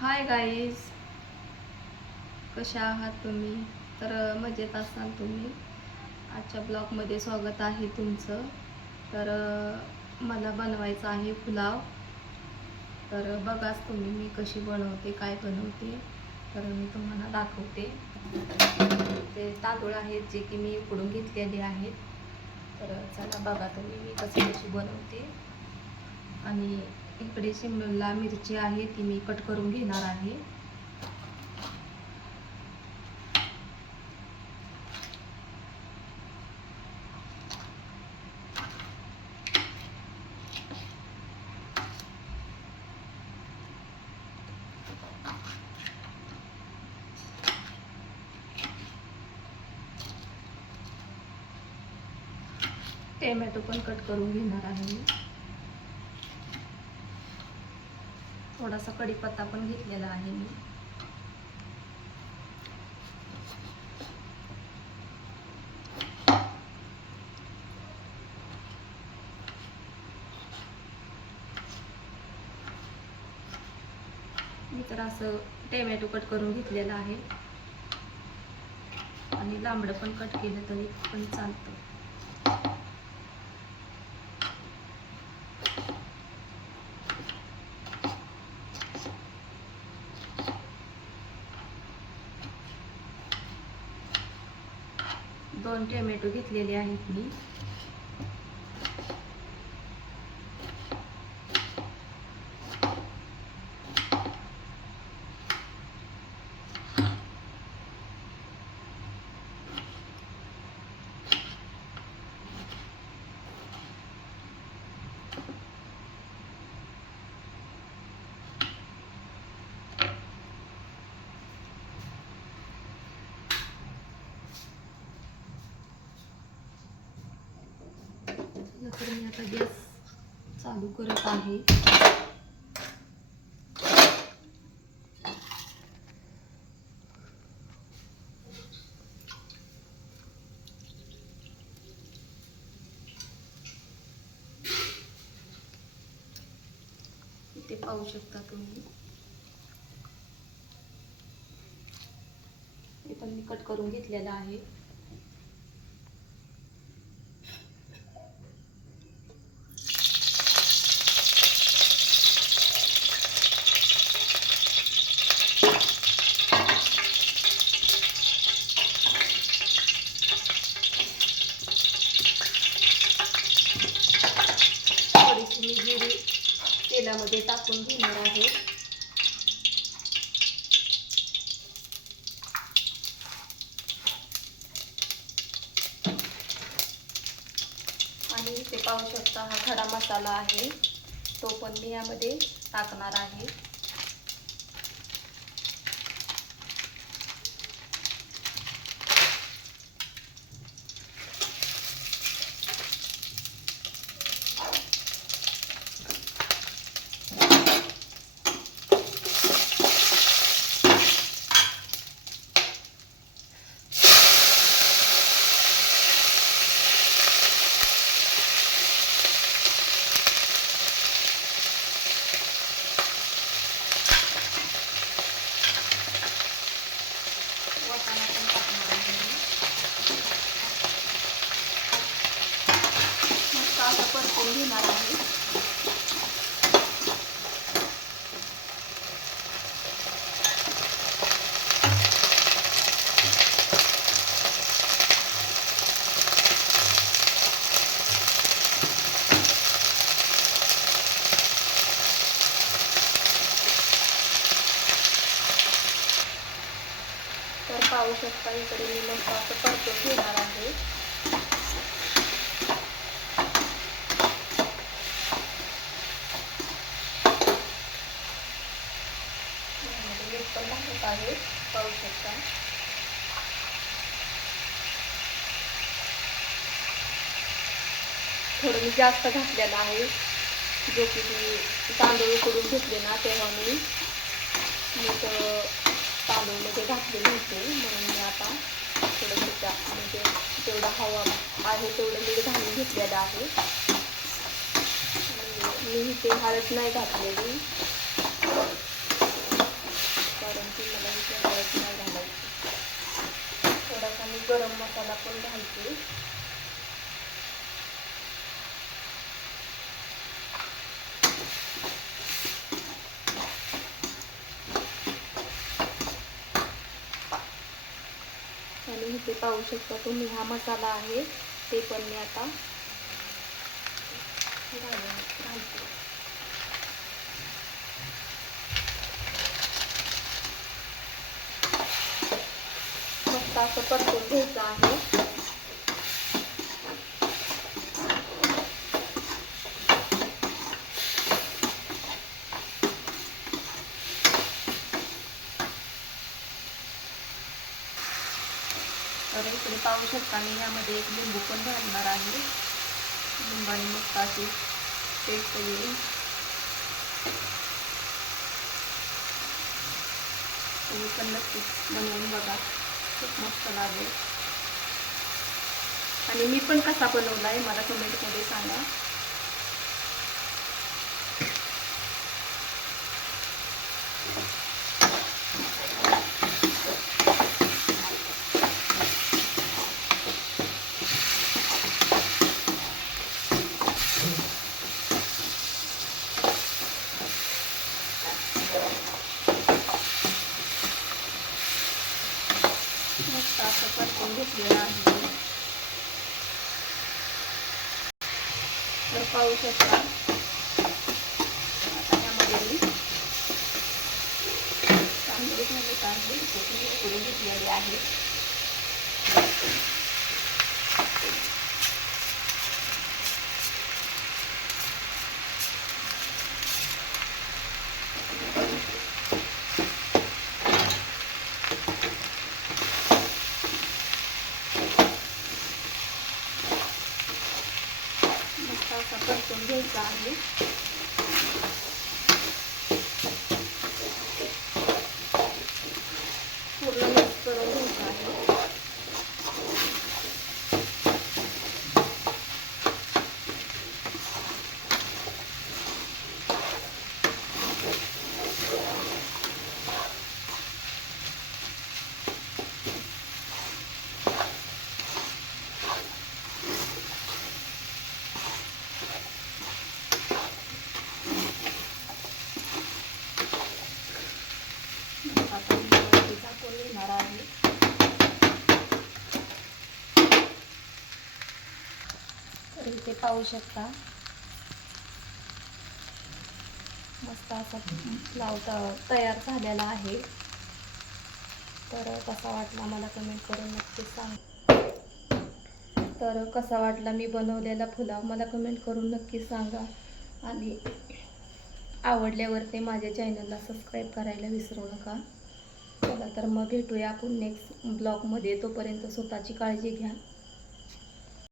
Hi guys, कशा आहात तुम्ही? तर मजेत असाल तुम्ही. आजच्या ब्लॉगमध्ये स्वागत आहे तुमचं. तर मला बनवायचं आहे पुलाव. तर बघाच तुम्ही मी कशी बनवते, काय बनवते. तर मी तुम्हाला दाखवते. ते तांदूळ आहेत जे की मी उकडून घेतलेले आहेत. तर चला बघा तुम्ही मी कशी बनवते. आणि इकडे शिमला मिरची आहे, ती मी कट करून घेणार आहे. टोमॅटो पण कट करून घेणार आहे मी. थोडासा कढीपत्ता पण घेतलेला आहे मी. मी तर असं टोमॅटो कट करून घेतलेला आहे आणि लांबडं पण कट केलं तरी पण चालतं. दोन टोमॅटो घेतलेले आहेत मी. तर मी आता गॅस चालू करत आहे. इथे पाहू शकता तुम्ही, हे पण मी कट करून घेतलेलं आहे. थोडीशी मी जिरी तेलामध्ये टाकून घेणार आहे. आणि इथे पाहू शकता हा खडा मसाला आहे, तो पण मी यामध्ये टाकणार आहे. वाटाणा पण टाकणार आहे मी. मस्त असं परतून घेणार आहे. तर पाहू शकता इकडे मी मस्त असं परतून घेणार आहे. मीठ पण टाकत आहे, पाहू शकता. थोडं मी जास्त घातलेलं आहे, जो की मी तांदूळ उकडून घेतले ना तेव्हा मी मीठ तांदूळमध्ये घातलेले होते, म्हणून मी आता थोडंसं म्हणजे जेवढा हवा आहे तेवढं मीठ घालून घेतलेलं आहे. मी इथे हळद नाही घातलेली. पाहू शकता तुम्ही हा मसाला आहे ते पण मी आता घालते. मस्त असं परतून घ्यायचं आहे. तर इकडे पाहू शकता मी यामध्ये एक लिंबू पण घालणार आहे. लिंबाने मस्त अशी टेस्ट येईल. तुम्ही पण नक्कीच बनवून बघा, खूप मस्त लागेल. आणि मी पण कसा बनवला आहे मला कमेंटमध्ये सांगा. मस्त असं परतून घेतलेलं आहे. तर पाहू शकता आता यामध्ये मी तांदूळ घालत आहे, करून घेतलेले आहे. मस्त असं परतून घ्यायचं आहे. पूर्ण मिक्स करून घ्यायचं आहे. आता मी वरती झाकून घेणार आहे. तर इथे पाहू शकता मस्त असा पुलाव तयार झालेला आहे. तर कसा वाटला मला कमेंट करून नक्कीच सांग. तर कसा वाटला मी बनवलेला पुलाव मला कमेंट करून नक्कीच सांगा. आणि आवडल्यावर ते माझ्या चॅनलला सबस्क्राईब करायला विसरू नका. चला तर मग भेटूया आपण नेक्स्ट ब्लॉगमध्ये. तोपर्यंत स्वतःची काळजी घ्या.